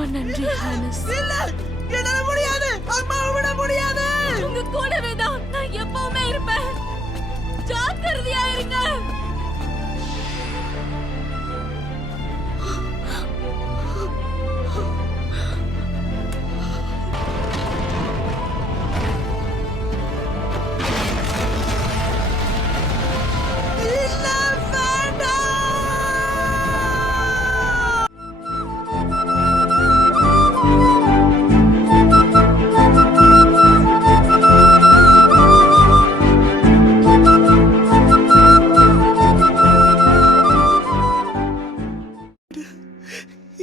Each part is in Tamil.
ரொம்ப நன்றி ஹானஸ். இல்ல, என்னால முடியாது. அம்மாவை விட முடியாது. உங்க கூடவே தான் நான் எப்பவுமே இருப்பேன். ஜாக்கிரதையா இருங்க.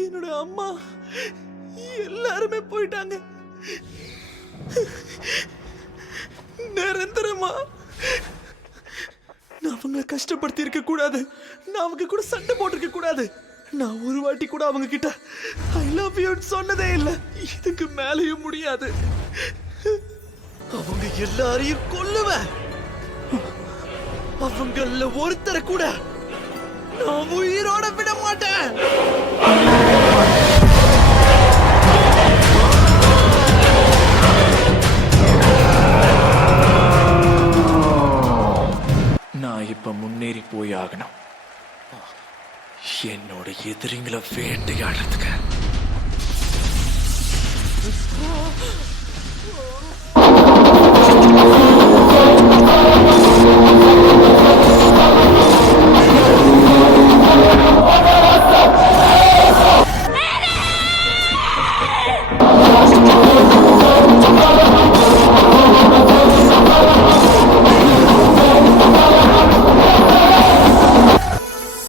என்னோட அம்மா எல்லாருமே போயிட்டாங்க. நிரந்தரமா நான் அவங்களை கஷ்டப்படுத்தி இருக்க கூடாது. நான் அவங்க கூட சண்டை போட்டிருக்க கூடாது. நான் ஒரு வாட்டி கூட அவங்க கிட்ட ஐ லவ் யூ சொன்னதே இல்லை. இதுக்கு மேலேயும் முடியாது. அவங்க எல்லாரையும் கொல்லுவேன். அவங்கள ஒருத்தரை கூட நான் உயிரோட விட மாட்டேன். நான் இப்ப முன்னேறி போய் ஆகணும். என்னோட எதிரிங்களை வேட்டையாடுறதுக்கு.